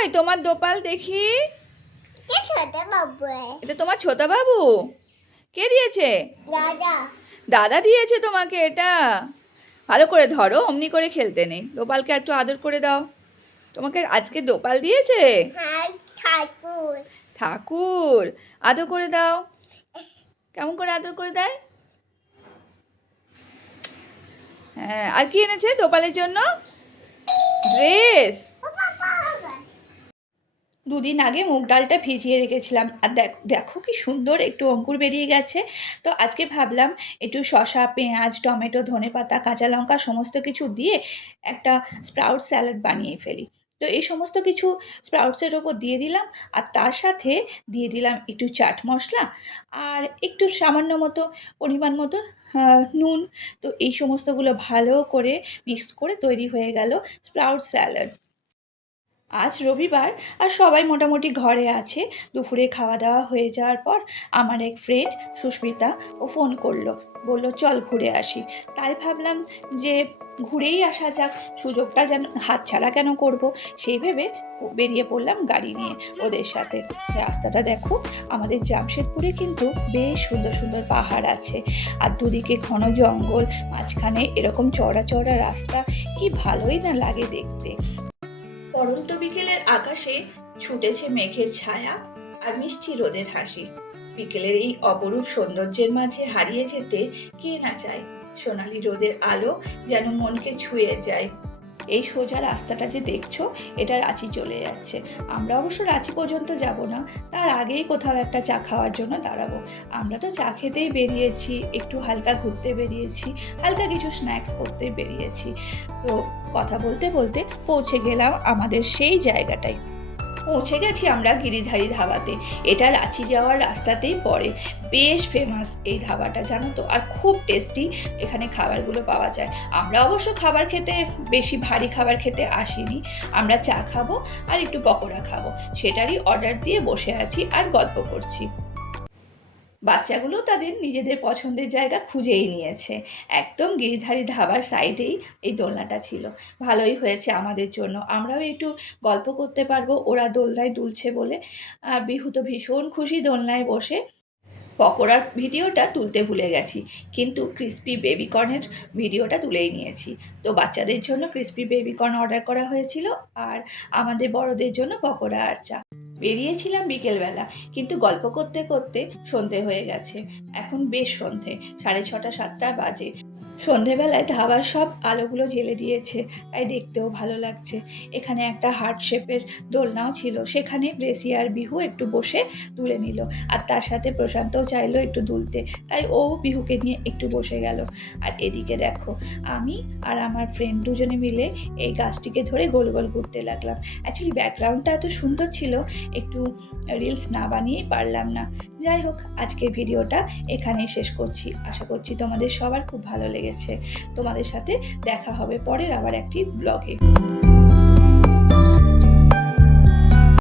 কই তোমার দোপাল দেখি। এটা তোমার ছোট বাবু? কে দিয়েছে? দাদা। দাদা দিয়েছে তোমাকে এটা? ভালো করে ধরো, অমনি করে খেলতে নেই। দোপালকে একটু আদর করে দাও। তোমাকে আজকে দোপাল দিয়েছে? হ্যাঁ, ঠাকুর। ঠাকুর, আদর করে দাও। কেমন করে আদর করে দেয়? হ্যাঁ, আর কি এনেছে দোপালের জন্য? ড্রেস। দুদিন আগে মুগ ডালটা ভিজিয়ে রেখেছিলাম, আর দেখো কি সুন্দর একটু অঙ্কুর বেরিয়ে গেছে। তো আজকে ভাবলাম একটু শসা, পেঁয়াজ, টমেটো, ধনেপাতা, কাঁচা লঙ্কা সমস্ত কিছু দিয়ে একটা স্প্রাউট স্যালাড বানিয়ে ফেলি। তো এই সমস্ত কিছু স্প্রাউটসের ওপর দিয়ে দিলাম, আর তার সাথে দিয়ে দিলাম একটু চাট মশলা আর একটু সামান্য মতো পরিমাণ মতো নুন। তো এই সমস্তগুলো ভালো করে মিক্স করে তৈরি হয়ে গেল স্প্রাউট স্যালাড। আজ রবিবার আর সবাই মোটামুটি ঘরে আছে। দুপুরে খাওয়া দাওয়া হয়ে যাওয়ার পর আমার এক ফ্রেন্ড সুস্মিতা ও ফোন করলো, বলল চল ঘুরে আসি। তাই ভাবলাম যে ঘুরেই আসা যাক, সুযোগটা যেন হাতছাড়া কেন করব, সেই ভেবে বেরিয়ে পড়লাম গাড়ি নিয়ে ওদের সাথে। রাস্তাটা দেখো, আমাদের জামশেদপুরে কিন্তু বেশ সুন্দর সুন্দর পাহাড় আছে, আর দুদিকে ঘন জঙ্গল, মাঝখানে এরকম চওড়া চওড়া রাস্তা, কি ভালোই না লাগে দেখতে। পড়ন্ত বিকেলের আকাশে ছুটেছে মেঘের ছায়া আর মিষ্টি রোদের হাসি। বিকেলের এই অপরূপ সৌন্দর্যের মাঝে হারিয়ে যেতে কে না চায়। সোনালি রোদের আলো যেন মনকে ছুঁয়ে যায়। এই সোজা রাস্তাটা যে দেখছো, এটা রাঁচি চলে যাচ্ছে। আমরা অবশ্য রাঁচি পর্যন্ত যাব না, তার আগেই কোথাও একটা চা খাওয়ার জন্য দাঁড়াবো। আমরা তো চা খেতেই বেরিয়েছি, একটু হালকা ঘুরতে বেরিয়েছি, হালকা কিছু স্ন্যাক্স করতে বেরিয়েছি। তো কথা বলতে বলতে পৌঁছে গেলাম আমাদের সেই জায়গাটায়। পৌঁছে গেছি আমরা গিরিধারী ধাবাতে। এটা রাঁচি যাওয়ার রাস্তাতেই পড়ে। বেশ ফেমাস এই ধাবাটা, জানো তো, আর খুব টেস্টি এখানে খাবারগুলো পাওয়া যায়। আমরা অবশ্য খাবার খেতে, বেশি ভারী খাবার খেতে আসিনি। আমরা চা খাবো আর একটু পকোড়া খাবো, সেটারই অর্ডার দিয়ে বসে আছি আর গল্প করছি। বাচ্চাগুলো তাদের নিজেদের পছন্দের জায়গা খুঁজেই নিয়েছে। একদম গিরিধারী ধাবার সাইডেই এই দোলনাটা ছিল। ভালোই হয়েছে আমাদের জন্য, আমরাও একটু গল্প করতে পারবো ওরা দোলনায় দুলছে বলে। বিহু তো ভীষণ খুশি দোলনায় বসে। পকোড়ার ভিডিওটা তুলতে ভুলে গেছি, কিন্তু ক্রিস্পি বেবিকর্নের ভিডিওটা তুলেই নিয়েছি। তো বাচ্চাদের জন্য ক্রিস্পি বেবিকর্ন অর্ডার করা হয়েছিল, আর আমাদের বড়দের জন্য পকোড়া আর চা। বেরিয়েছিলাম বিকেলবেলা, কিন্তু গল্প করতে করতে সন্ধে হয়ে গেছে। এখন বেশ সন্ধে, 6:30 7টা বাজে। সন্ধেবেলায় ধাবার সব আলোগুলো জ্বেলে দিয়েছে, তাই দেখতেও ভালো লাগছে। এখানে একটা হার্ট শেপের দোলনাও ছিল, সেখানে ব্রেসি আর বিহু একটু বসে দুলে নিল, আর তার সাথে প্রশান্তও চাইলো একটু দুলতে, তাই ও বিহুকে নিয়ে একটু বসে গেল। আর এদিকে দেখো, আমি আর আমার ফ্রেন্ড দুজনে মিলে এই গাছটিকে ধরে গোল গোল ঘুরতে লাগলাম। অ্যাকচুয়ালি ব্যাকগ্রাউন্ডটা এত সুন্দর ছিল, একটু রিলস না বানিয়েই পারলাম না। যাই হোক, আজকের ভিডিওটা এখানেই শেষ করছি। আশা করছি তোমাদের সবার খুব ভালো লেগেছে। তোমাদের সাথে দেখা হবে পরের আবার একটি ব্লগে।